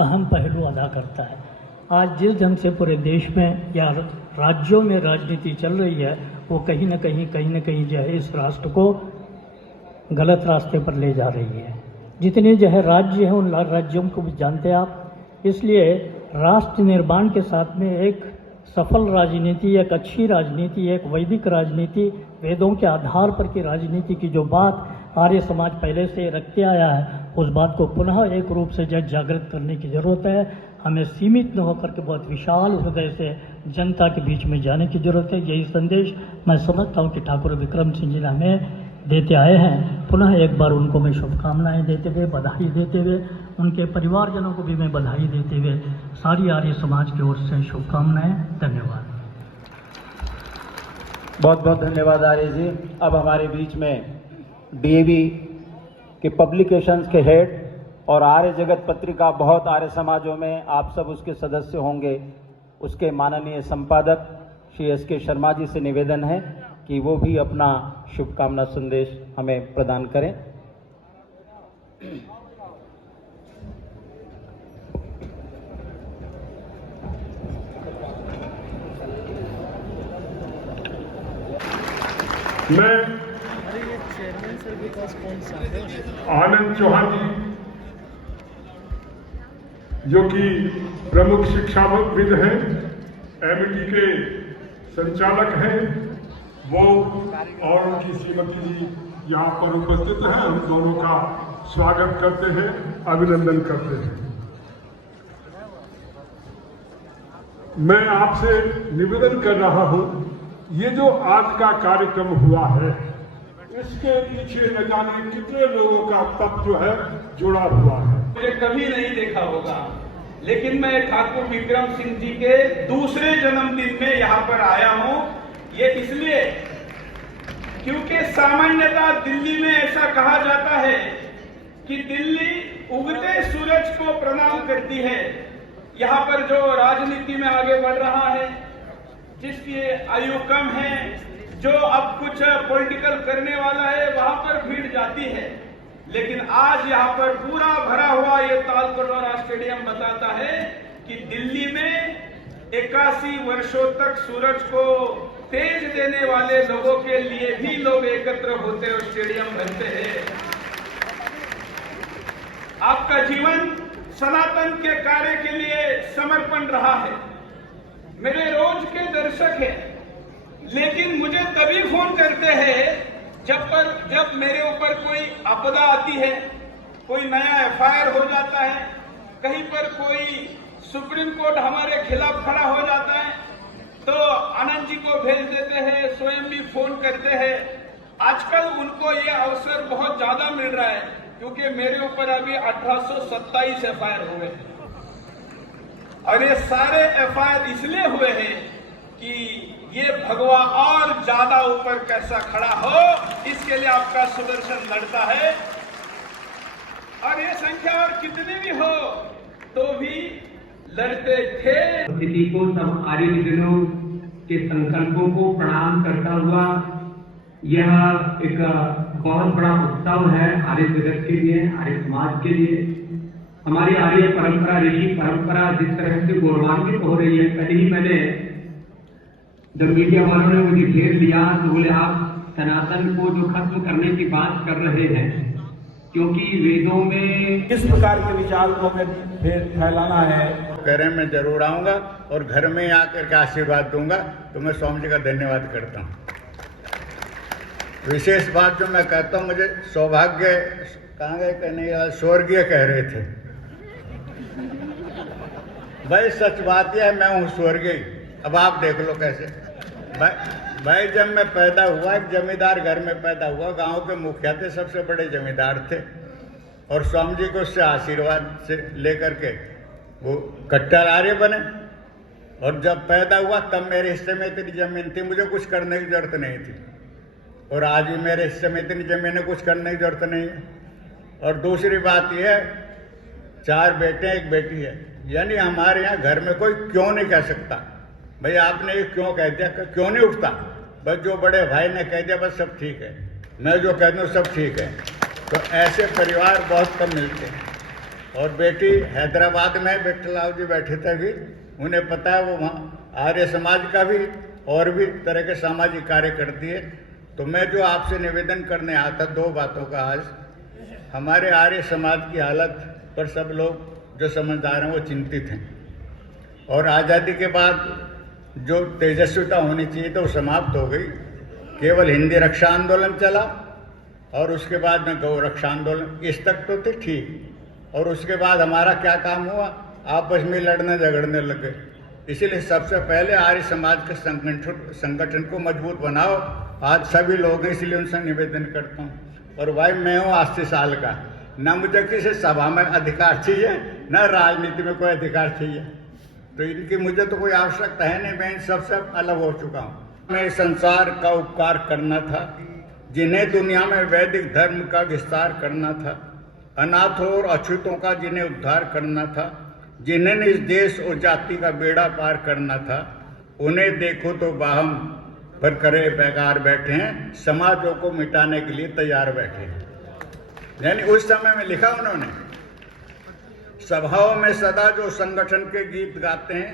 अहम पहलू अदा करता है। आज जिस ढंग से पूरे देश में या राज्यों में राजनीति चल रही है, वो कहीं न कहीं जो है इस राष्ट्र को गलत रास्ते पर ले जा रही है। जितने जो है राज्य हैं उन राज्यों को भी जानते हैं आप, इसलिए राष्ट्र निर्माण के साथ में एक सफल राजनीति, एक अच्छी राजनीति, एक वैदिक राजनीति, वेदों के आधार पर की राजनीति की जो बात आर्य समाज पहले से रखते आया है, उस बात को पुनः एक रूप से जागृत करने की ज़रूरत है। हमें सीमित न होकर के बहुत विशाल हृदय से जनता के बीच में जाने की ज़रूरत है। यही संदेश मैं समझता हूँ कि ठाकुर विक्रम सिंह जी ने हमें देते आए हैं। पुनः एक बार उनको मैं शुभकामनाएं देते हुए, बधाई देते हुए, उनके परिवारजनों को भी मैं बधाई देते हुए सारी आर्य समाज की ओर से शुभकामनाएं। धन्यवाद। बहुत बहुत धन्यवाद आर्य जी। अब हमारे बीच में डीएवी के पब्लिकेशंस के हेड और आर्य जगत पत्रिका, बहुत आर्य समाजों में आप सब उसके सदस्य होंगे, उसके माननीय संपादक श्री एस.के. शर्मा जी से निवेदन है कि वो भी अपना शुभकामना संदेश हमें प्रदान करें। मैं आनंद चौहान जी, जो कि प्रमुख शिक्षाविद हैं, एमईटी के संचालक हैं, वो और उनकी श्रीमती जी यहाँ पर उपस्थित हैं, हम दोनों का स्वागत करते हैं, अभिनंदन करते हैं। मैं आपसे निवेदन कर रहा हूँ, ये जो आज का कार्यक्रम हुआ है, इसके पीछे न जाने कितने लोगों का तप जो है जुड़ा हुआ है। मुझे कभी नहीं देखा होगा, लेकिन मैं ठाकुर विक्रम सिंह जी के दूसरे जन्मदिन में यहाँ पर आया हूँ। ये इसलिए क्योंकि सामान्यतः दिल्ली में ऐसा कहा जाता है कि दिल्ली उगते सूरज को प्रणाम करती है। यहाँ पर जो राजनीति में आगे बढ़ रहा है, जिसकी आयु कम है, जो अब कुछ पॉलिटिकल करने वाला है, वहां पर भीड़ जाती है। लेकिन आज यहाँ पर पूरा भरा हुआ ये तालकटोरा स्टेडियम बताता है कि दिल्ली में 81 वर्षों तक सूरज को तेज देने वाले लोगों के लिए भी लोग एकत्र होते और स्टेडियम भरते हैं। आपका जीवन सनातन के कार्य के लिए समर्पण रहा है। मेरे रोज के दर्शक हैं, लेकिन मुझे तभी फोन करते हैं जब मेरे ऊपर कोई आपदा आती है, कोई नया एफआईआर हो जाता है, कहीं पर कोई सुप्रीम कोर्ट हमारे खिलाफ खड़ा हो जाता है, तो आनंद जी को भेज देते हैं, स्वयं भी फोन करते हैं। आजकल उनको ये अवसर बहुत ज्यादा मिल रहा है, क्योंकि मेरे ऊपर अभी 1827 एफआईआर हुए हैं, और ये सारे एफआईआर इसलिए हुए हैं कि ये भगवा और ज्यादा ऊपर कैसा खड़ा हो, इसके लिए आपका सुदर्शन लड़ता है। और ये संख्या और कितनी भी हो तो भी लड़ते थे। स्थिति को सब आर्यजनों के संकल्पों को प्रणाम करता हुआ यह एक बहुत बड़ा उत्सव है आर्य जगत के लिए, आर्य समाज के लिए। हमारी आर्य परंपरा, ऋषि परंपरा जिस तरह से गौरवान्वित हो रही है। कल ही मैंने जब मीडिया वालों ने मुझे घेर लिया तो बोले आप सनातन को जो खत्म करने की बात कर रहे हैं, क्योंकि वेदों में किस प्रकार के विचार को हमें फैलाना है। कह रहे मैं जरूर आऊंगा और घर में आकर के आशीर्वाद दूंगा, तो मैं स्वामी जी का धन्यवाद करता हूँ। विशेष बात जो मैं कहता हूँ, मुझे सौभाग्य कहाँ गए कहने, स्वर्गीय कह रहे थे। भाई सच बात यह है, मैं हूँ स्वर्गीय। अब आप देख लो कैसे। भाई जब मैं पैदा हुआ, एक जमींदार घर में पैदा हुआ, गांव के मुखिया थे, सबसे बड़े जमींदार थे, और स्वामी जी को उससे आशीर्वाद से लेकर के वो कट्टर आर्य बने। और जब पैदा हुआ तब मेरे हिस्से में इतनी जमीन थी, मुझे कुछ करने की जरूरत नहीं थी, और आज भी मेरे हिस्से में इतनी जमीन है, कुछ करने की जरूरत नहीं है। और दूसरी बात यह है, 4 बेटे 1 बेटी है, यानी हमारे यहाँ घर में कोई क्यों नहीं कह सकता भाई आपने ये क्यों कह दिया, क्यों नहीं उठता। बस जो बड़े भाई ने कह दिया बस सब ठीक है, मैं जो कह दूँ सब ठीक है। तो ऐसे परिवार बहुत कम मिलते हैं। और बेटी हैदराबाद में बिट्टलाल जी बैठे थे भी, उन्हें पता है वो वहाँ आर्य समाज का भी और भी तरह के सामाजिक कार्य करती है। तो मैं जो आपसे निवेदन करने आया था 2 बातों का, आज हमारे आर्य समाज की हालत पर सब लोग जो समझदार हैं वो चिंतित हैं, और आज़ादी के बाद जो तेजस्विता होनी चाहिए तो वो समाप्त हो गई। केवल हिंदी रक्षा आंदोलन चला और उसके बाद में गौ रक्षा आंदोलन, इस तक तो थे ठीक, और उसके बाद हमारा क्या काम हुआ, आपस में लड़ने झगड़ने लग गए। इसीलिए सबसे पहले आर्य समाज के संगठन को मजबूत बनाओ। आज सभी लोग हैं, इसलिए उनसे निवेदन करता हूँ। और भाई मैं हूँ 80 साल का, न मुझे किसी सभा में अधिकार चाहिए न राजनीति में कोई अधिकार चाहिए, तो इनकी मुझे तो कोई आवश्यकता है नहीं, मैं इन सबसे अलग हो चुका हूँ। मैं संसार का उपकार करना था, जिन्हें दुनिया में वैदिक धर्म का विस्तार करना था, अनाथों और अछूतों का जिन्हें उद्धार करना था, जिन्हें इस देश और जाति का बेड़ा पार करना था, उन्हें देखो तो बाहम पर करे बेकार बैठे हैं, समाजों को मिटाने के लिए तैयार बैठे हैं। यानी उस समय में लिखा उन्होंने, सभाओं में सदा जो संगठन के गीत गाते हैं,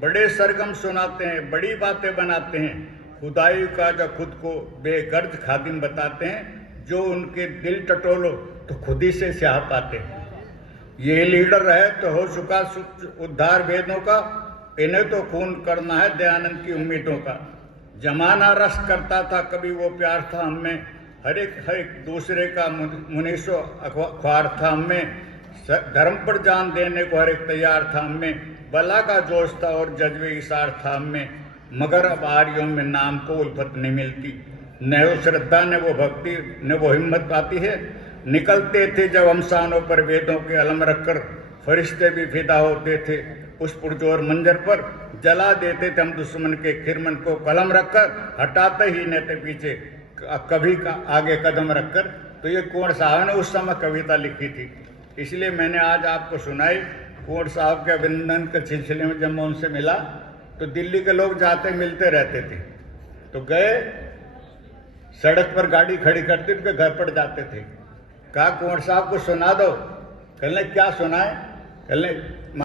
बड़े सरगम सुनाते हैं, बड़ी बातें बनाते हैं, खुदाई का जो खुद को बेगर्ज खादिम बताते हैं, जो उनके दिल टटोलो तो खुद ही से स्याह पाते हैं। ये लीडर रहे तो हो चुका उद्धार वेदों का, इन्हें तो खून करना है दयानंद की उम्मीदों का। जमाना रस करता था कभी वो प्यार था हमें, हर एक दूसरे का मुनीसो ख्वार था हमें, धर्म पर जान देने को हर एक तैयार था हमें, बला का जोश था और जज्बे इशार था हमें, मगर अब आर्यों में नाम को उल्फत नहीं मिलती, न वो श्रद्धा न वो भक्ति न वो हिम्मत पाती है। निकलते थे जब हम शानों पर वेदों के अलम रखकर, फरिश्ते भी फिदा होते थे उस पुरजोर मंजर पर, जला देते थे हम दुश्मन के खिरमन को कलम रखकर, हटाते ही न थे पीछे कभी का आगे कदम रखकर। तो ये कुंवर साहब ने उस समय कविता लिखी थी, इसलिए मैंने आज आपको सुनाई। कुंवर साहब के अभिनंदन के सिलसिले में जब मैं उनसे मिला तो दिल्ली के लोग जाते मिलते रहते थे, तो गए सड़क पर गाड़ी खड़ी करते उनके घर पर जाते थे, कहा कुंवर साहब को सुना दो। कहने क्या सुनाए? कहने